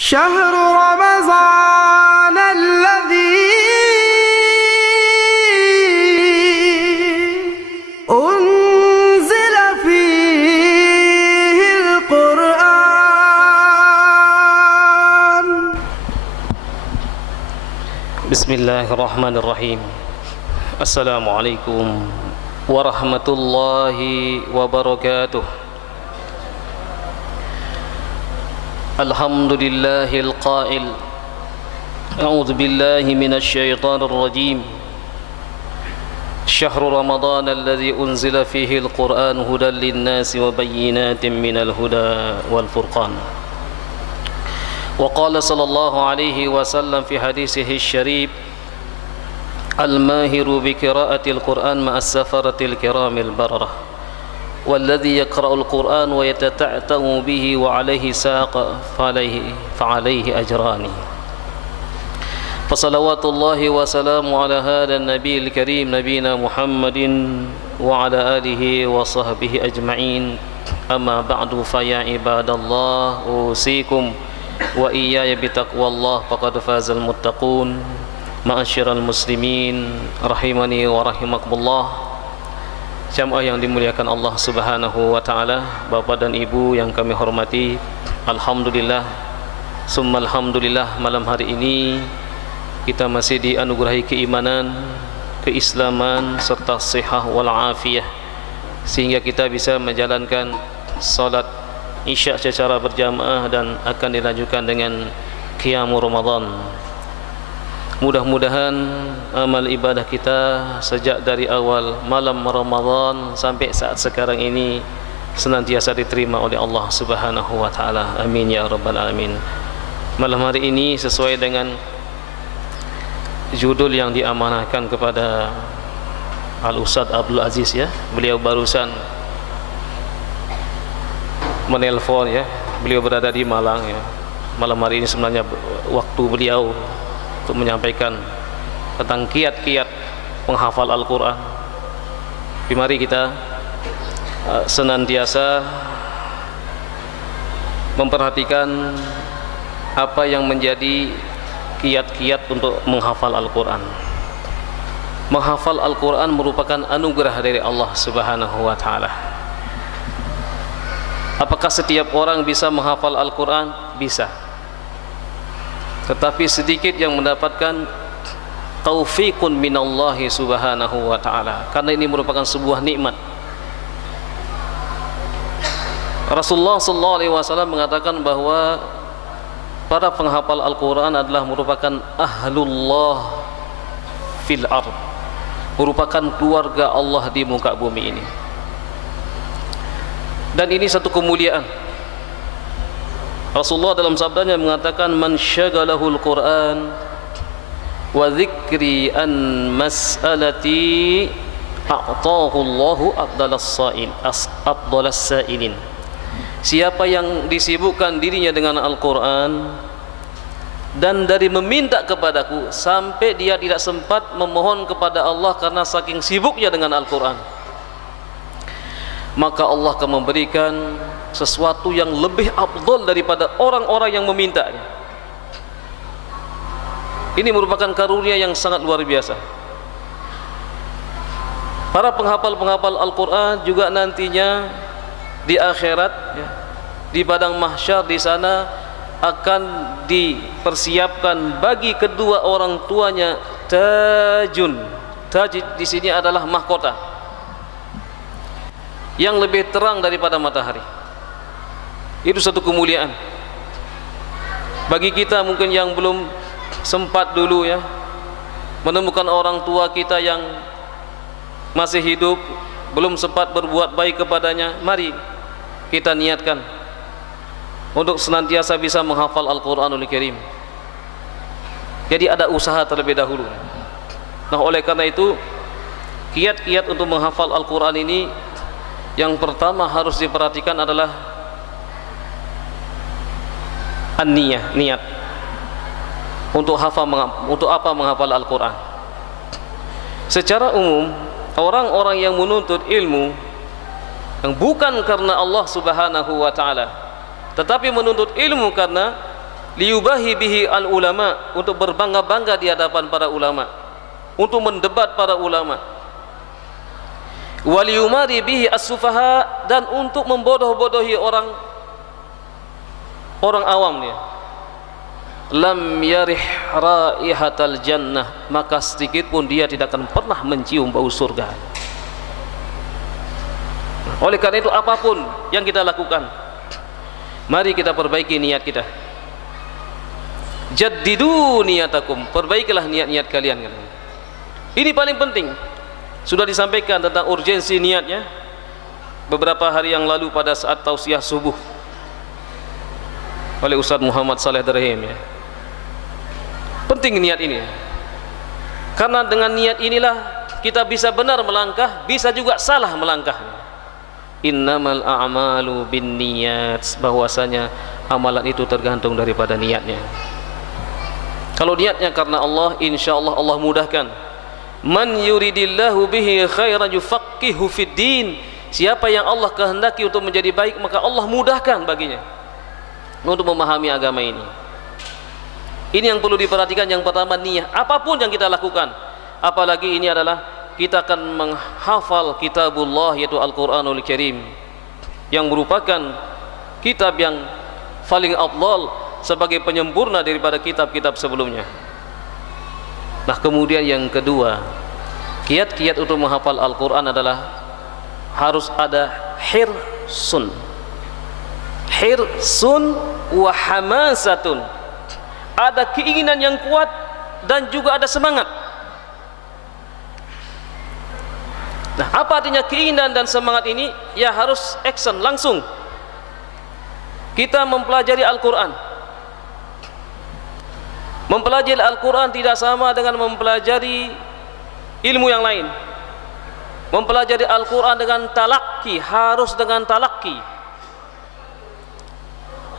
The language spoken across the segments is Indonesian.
شهر رمضان الذي أنزل فيه القرآن. بسم الله الرحمن الرحيم. السلام عليكم ورحمة الله وبركاته. الحمد لله القائل أعوذ بالله من الشيطان الرجيم شهر رمضان الذي أنزل فيه القرآن هدى للناس وبينات من الهدى والفرقان. وقال صلى الله عليه وسلم في حديثه الشريف الماهر بقراءة القرآن مع السفرة الكرام البررة والذي يقرأ القرآن ويتتعتع به وعليه ساق فعليه أجران. فصلوات الله وسلامه على هذا النبي الكريم نبينا محمد وعلى آله وصحبه أجمعين. أما بعد فيا عباد الله أوصيكم وإياي بتقوى الله فقد فاز المتقون. Ma'asyiral muslimin rahimani wa rahimakumullah. Jamaah yang dimuliakan Allah Subhanahu wa taala, Bapak dan Ibu yang kami hormati, alhamdulillah summa alhamdulillah, malam hari ini kita masih dianugerahi keimanan, keislaman serta sihah wal afiyah sehingga kita bisa menjalankan salat Isya secara berjamaah dan akan dilanjutkan dengan qiyamul Ramadan. Mudah-mudahan amal ibadah kita sejak dari awal malam Ramadan sampai saat sekarang ini senantiasa diterima oleh Allah Subhanahu wa taala. Amin ya rabbal alamin. Malam hari ini sesuai dengan judul yang diamanahkan kepada Al-Ustadz Abdul Aziz ya. Beliau barusan menelpon ya. Beliau berada di Malang ya. Malam hari ini sebenarnya waktu beliau untuk menyampaikan tentang kiat-kiat menghafal Al-Quran. Mari kita senantiasa memperhatikan apa yang menjadi kiat-kiat untuk menghafal Al-Quran. Menghafal Al-Quran merupakan anugerah dari Allah Subhanahu wa taala. Apakah setiap orang bisa menghafal Al-Quran? Bisa. Tetapi sedikit yang mendapatkan taufiqun minallahi subhanahu wa ta'ala, karena ini merupakan sebuah nikmat. Rasulullah SAW mengatakan bahwa para penghafal Al-Quran adalah merupakan ahlullah fil ard, merupakan keluarga Allah di muka bumi ini. Dan ini satu kemuliaan. Rasulullah dalam sabdanya mengatakan man syagalahul Quran wa dzikri an mas'alati a'tahu Allahu afdalas sa'ilin. Siapa yang disibukkan dirinya dengan Al-Quran dan dari meminta kepadaku sampai dia tidak sempat memohon kepada Allah karena saking sibuknya dengan Al-Quran, maka Allah akan memberikan sesuatu yang lebih afdal daripada orang-orang yang memintanya. Ini merupakan karunia yang sangat luar biasa. Para penghafal-penghafal Al-Quran juga nantinya di akhirat ya, di padang mahsyar di sana akan dipersiapkan bagi kedua orang tuanya tajun. Taj di sini adalah mahkota yang lebih terang daripada matahari. Itu satu kemuliaan bagi kita mungkin yang belum sempat dulu ya menemukan orang tua kita yang masih hidup, belum sempat berbuat baik kepadanya. Mari kita niatkan untuk senantiasa bisa menghafal Al-Quranul Karim. Jadi ada usaha terlebih dahulu. Nah, oleh karena itu kiat-kiat untuk menghafal Al-Quran ini yang pertama harus diperhatikan adalah an-niyah, niat. Untuk apa menghafal Al-Quran? Secara umum orang-orang yang menuntut ilmu yang bukan karena Allah Subhanahu wa taala, tetapi menuntut ilmu karena liyubahi bihi al ulama, untuk berbangga-bangga di hadapan para ulama, untuk mendebat para ulama, waliyumari bihi as-sufaha, dan untuk membodoh-bodohi orang awam dia. Lam yarih raihatal jannah, maka sedikit pun dia tidak akan pernah mencium bau surga. Oleh karena itu, apapun yang kita lakukan, mari kita perbaiki niat kita. Jaddidu niyatakum, perbaikilah niat-niat kalian. Ini paling penting. Sudah disampaikan tentang urgensi niatnya beberapa hari yang lalu pada saat tausiah subuh oleh Ustaz Muhammad Saleh Darahim, ya. Penting niat ini, karena dengan niat inilah kita bisa benar melangkah, bisa juga salah melangkah. Innamal a'malu binniyat, bahwasanya amalan itu tergantung daripada niatnya. Kalau niatnya karena Allah, insyaallah Allah mudahkan. Man yuridillahu bihi khairan yufaqihu fid din, siapa yang Allah kehendaki untuk menjadi baik, maka Allah mudahkan baginya untuk memahami agama ini. Ini yang perlu diperhatikan. Yang pertama, niat. Apapun yang kita lakukan, apalagi ini adalah kita akan menghafal kitabullah, yaitu Al-Quranul Karim, yang merupakan kitab yang paling afdal sebagai penyempurna daripada kitab-kitab sebelumnya. Nah, kemudian yang kedua, kiat-kiat untuk menghafal Al-Quran adalah harus ada hirsun wa hamasatun, ada keinginan yang kuat dan juga ada semangat. Nah, apa artinya keinginan dan semangat ini? Ya harus action, langsung. Kita mempelajari Al-Quran. Mempelajari Al-Quran tidak sama dengan mempelajari ilmu yang lain. Mempelajari Al-Quran dengan talaqi, harus dengan talaqi.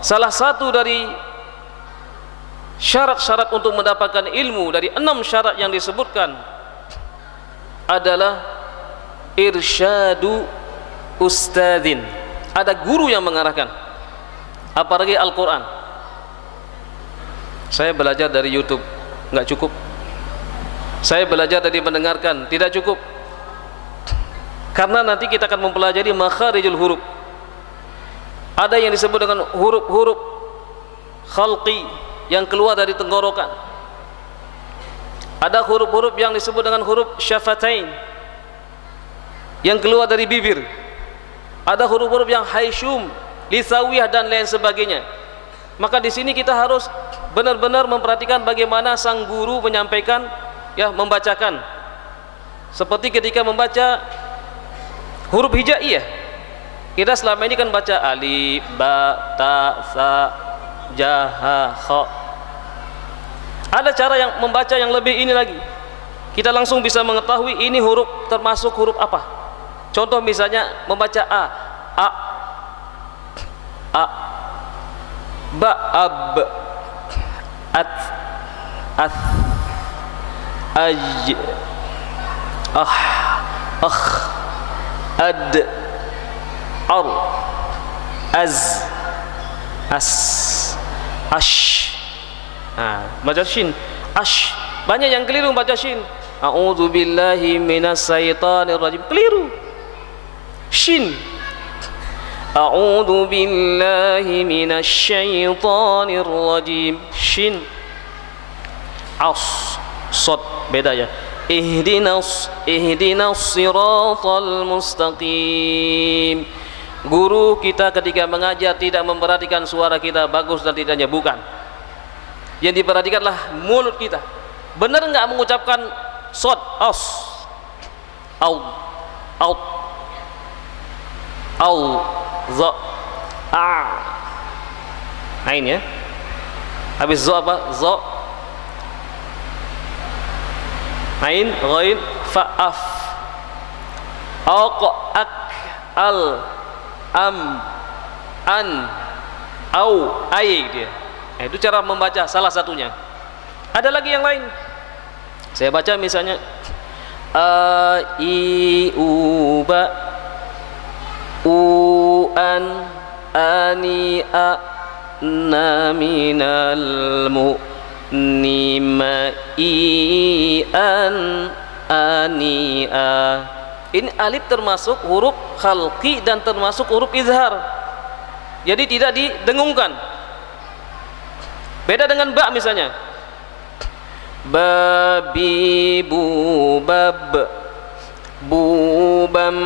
Salah satu dari syarat-syarat untuk mendapatkan ilmu dari 6 syarat yang disebutkan adalah irsyadu ustadzin, ada guru yang mengarahkan. Apalagi Al-Quran. Saya belajar dari YouTube, nggak cukup. Saya belajar dari mendengarkan, tidak cukup. Karena nanti kita akan mempelajari makharijul huruf. Ada yang disebut dengan huruf-huruf khalqi, yang keluar dari tenggorokan. Ada huruf-huruf yang disebut dengan huruf syafatain, yang keluar dari bibir. Ada huruf-huruf yang haisyum, lisawiyah, dan lain sebagainya. Maka di sini kita harus benar-benar memperhatikan bagaimana sang guru menyampaikan, ya, membacakan. Seperti ketika membaca huruf hijaiyah, kita selama ini kan baca alif, ba, ta, sa, ja, ha, kha. Ada cara yang membaca yang lebih ini lagi. Kita langsung bisa mengetahui ini huruf termasuk huruf apa. Contoh misalnya membaca a, ba, ab, at, aj, ad, ar, az, as, ash. Nah, baca shin, ash. Banyak yang keliru baca shin. A'udzu billahi minas syaitonir rajim. Keliru. Shin. A'udzu billahi minasy syaithanir rajim. Shin. As. Sod, beda ya. Ihdinas siratal mustaqim. Guru kita ketika mengajar tidak memperhatikan suara kita bagus dan tidaknya, bukan. Yang diperhatikanlah mulut kita. Benar nggak mengucapkan sod, aus, au, za, a. Ain ya. Habis za apa? Za, ain, ghain, fa, af, aq, ak, al, am, an, au, ai dia. Itu cara membaca salah satunya. Ada lagi yang lain. Saya baca misalnya a, i, u, ba, u, an, ani, a, minal mu'nima ian ania. Ini alif termasuk huruf khalqi dan termasuk huruf izhar. Jadi tidak didengungkan. Beda dengan ba misalnya. Babi bubab bubam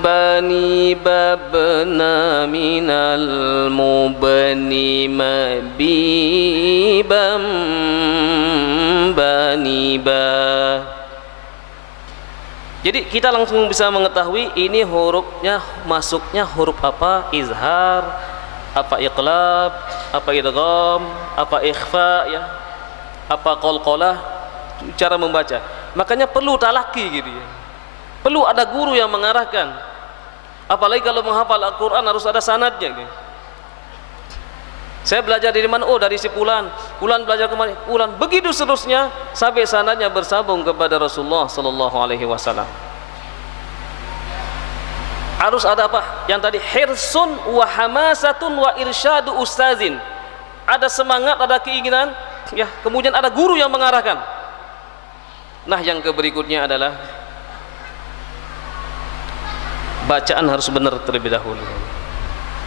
bani babna minal mubni mabibam bani ba. Jadi kita langsung bisa mengetahui ini hurufnya masuknya huruf apa, izhar, apa iqlab, apa idgham, apa ikhfa, ya, apa qalqalah, cara membaca. Makanya perlu talaki gitu ya. Perlu ada guru yang mengarahkan. Apalagi kalau menghafal Al-Qur'an harus ada sanadnya gitu. Saya belajar dari mana? Oh, dari si fulan. Fulan belajar kemana? Fulan. Begitu seterusnya sampai sanadnya bersambung kepada Rasulullah sallallahu alaihi wasallam. Harus ada apa? Yang tadi hirsun wa hamasatun wa irsyadu ustazin. Ada semangat, ada keinginan, ya, kemudian ada guru yang mengarahkan. Nah, yang berikutnya adalah bacaan harus benar terlebih dahulu.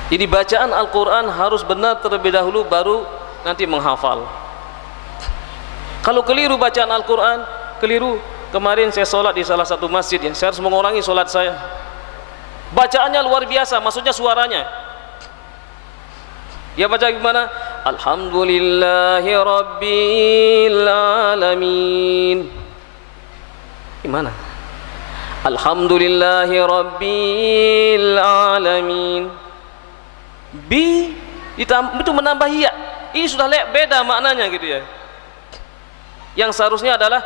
Jadi bacaan Al-Quran harus benar terlebih dahulu, baru nanti menghafal. Kalau keliru bacaan Al-Quran, keliru. Kemarin saya sholat di salah satu masjid, ya, saya harus mengurangi sholat saya. Bacaannya luar biasa, maksudnya suaranya. Dia baca gimana? Alhamdulillahi Rabbil Alamin. Gimana? Alhamdulillahi Rabbil Alamin. Bi itu menambah ya. Ini sudah beda maknanya gitu ya. Yang seharusnya adalah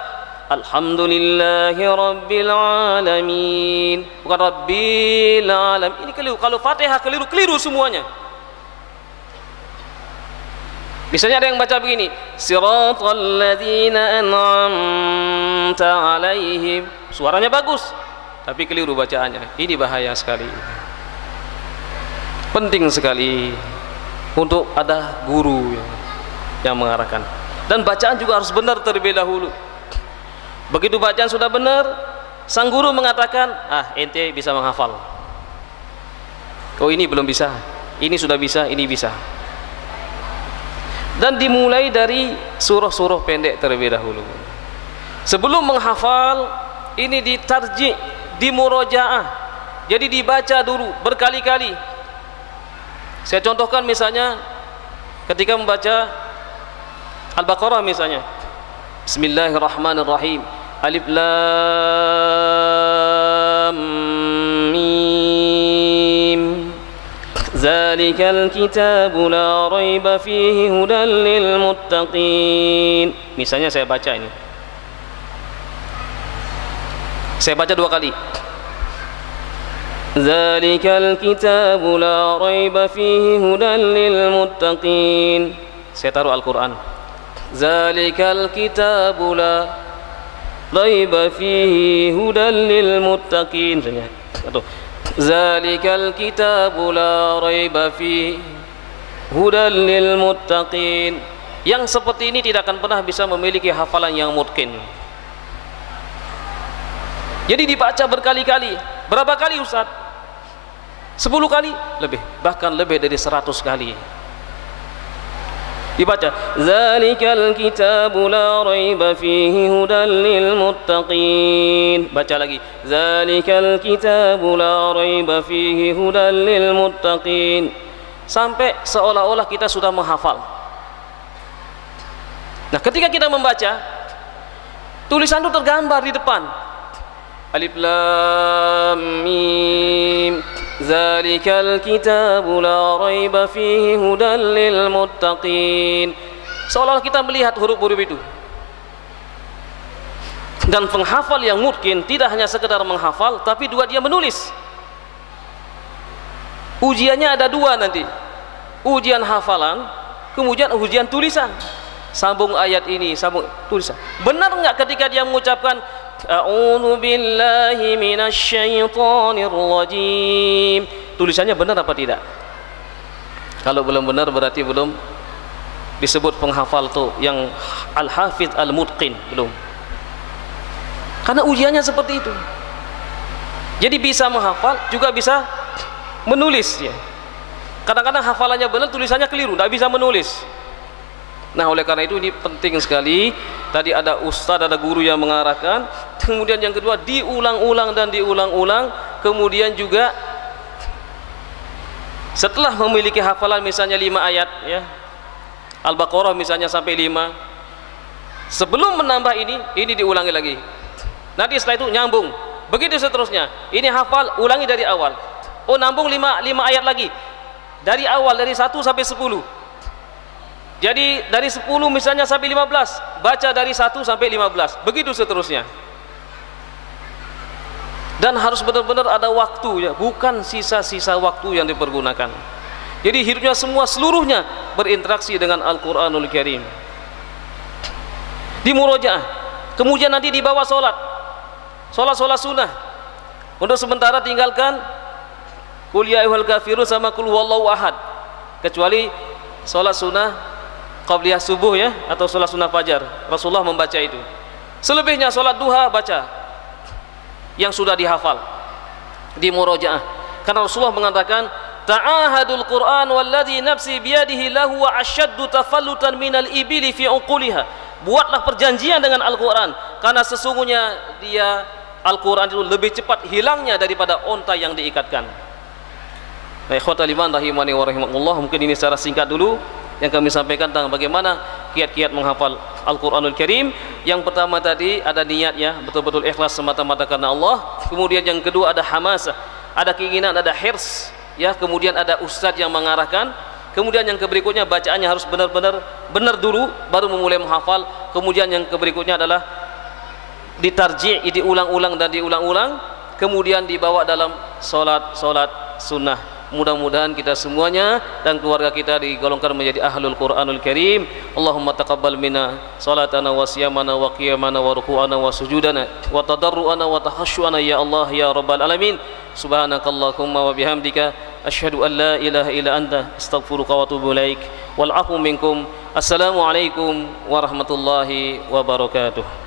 Alhamdulillahi Rabbil Alamin, bukan Rabbil Alamin. Ini keliru. Kalau Fatihah keliru semuanya. Misalnya ada yang baca begini, Siratal ladzina an'amta alaihim. Suaranya bagus, tapi keliru bacaannya. Ini bahaya sekali. Penting sekali untuk ada guru yang mengarahkan. Dan bacaan juga harus benar terlebih dahulu. Begitu bacaan sudah benar, sang guru mengatakan, ente bisa menghafal. Oh, ini belum bisa, ini sudah bisa, ini bisa. Dan dimulai dari surah-surah pendek terlebih dahulu. Sebelum menghafal, ini ditarji', dimurojaah. Jadi dibaca dulu berkali-kali. Saya contohkan misalnya ketika membaca Al-Baqarah misalnya. Bismillahirrahmanirrahim. Alif lam mim. Zalikal kitabu la raiba fihi hudan lil muttaqin. Misalnya saya baca ini. Saya baca 2 kali. Zalikal kitabu la raiba fihi hudan lil muttaqin. Saya taruh Al-Qur'an. Zalikal kitabu la raiba fihi hudan lil muttaqin. Atau Zalikal kitabu la raiba fihi hudan lil muttaqin. Yang seperti ini tidak akan pernah bisa memiliki hafalan yang mutqin. Jadi dibaca berkali-kali. Berapa kali Ustaz? 10 kali? Lebih, bahkan lebih dari 100 kali. Dibaca Zalikal kitabu la raiba fihi hudan lil muttaqin. Baca lagi Zalikal kitabu la raiba fihi hudan lil muttaqin. Sampai seolah-olah kita sudah menghafal. Nah, ketika kita membaca, tulisan itu tergambar di depan. Alif lam mim. Zalikal kitabu la raiba fihi hudan lil muttaqin. Seolah-olah kita melihat huruf-huruf itu. Dan penghafal yang mungkin tidak hanya sekedar menghafal, tapi dia menulis. Ujiannya ada 2 nanti. Ujian hafalan, kemudian ujian tulisan. Sambung ayat ini, sambung tulisan. Benar enggak ketika dia mengucapkan A'udzu billahi minasy syaithanir rajim? Tulisannya benar apa tidak? Kalau belum benar berarti belum disebut penghafal tuh yang al-hafidz al-mutqin, belum. Karena ujiannya seperti itu. Jadi bisa menghafal juga bisa menulis ya. Kadang-kadang hafalannya benar, tulisannya keliru, tidak bisa menulis. Nah, oleh karena itu ini penting sekali. Tadi ada ustadz, ada guru yang mengarahkan. Kemudian yang kedua, diulang-ulang dan diulang-ulang. Kemudian juga setelah memiliki hafalan misalnya 5 ayat ya, Al-Baqarah misalnya sampai 5, sebelum menambah ini diulangi lagi. Nanti setelah itu nyambung. Begitu seterusnya. Ini hafal, ulangi dari awal. Oh, nambung 5 ayat lagi. Dari awal, dari 1 sampai 10. Jadi dari 10 misalnya sampai 15, baca dari 1 sampai 15. Begitu seterusnya. Dan harus benar-benar ada waktu ya, bukan sisa-sisa waktu yang dipergunakan. Jadi hidupnya semua seluruhnya berinteraksi dengan Al-Qur'anul Karim. Di murojaah. Kemudian nanti dibawa sholat sunnah. Untuk sementara tinggalkan Qul ya ayyuhal kafirun sama Qul huwallahu ahad, kecuali sholat sunnah qabliyah subuh ya, atau sholat sunnah fajar. Rasulullah membaca itu. Selebihnya sholat duha baca yang sudah dihafal di murojaah. Karena Rasulullah mengatakan, ta'ahadul Qur'an walladzi nafsi biyadihi lahu wa asyaddu tafallutan minal ibili fi uquliha. Buatlah perjanjian dengan Al-Qur'an, karena sesungguhnya dia Al-Quran itu lebih cepat hilangnya daripada onta yang diikatkan. Nah, ikhwatal iman rahimani wa rahimakumullah, mungkin ini secara singkat dulu yang kami sampaikan tentang bagaimana kiat-kiat menghafal Al-Quranul Karim. Yang pertama tadi ada niatnya, betul-betul ikhlas semata-mata karena Allah. Kemudian yang kedua ada hamasah, ada keinginan, ada hirs ya. Kemudian ada ustadz yang mengarahkan. Kemudian yang berikutnya bacaannya harus benar-benar benar dulu baru memulai menghafal. Kemudian yang berikutnya adalah ditarji', diulang-ulang dan diulang-ulang, kemudian dibawa dalam solat sunnah. Mudah-mudahan kita semuanya dan keluarga kita digolongkan menjadi ahlul Qur'anul Karim. Allahumma taqabbal minna salatana wa siyamana wa qiyamana wa ruku'ana wa sujudana wa tadarru'ana wa takhashu'ana ya Allah ya rabbal alamin. Subhanakallahumma wa bihamdika asyhadu an la ilaha illa anta astaghfiruka wa atubu ilaik. Wal 'afwu minkum. Assalamualaikum warahmatullahi wabarakatuh.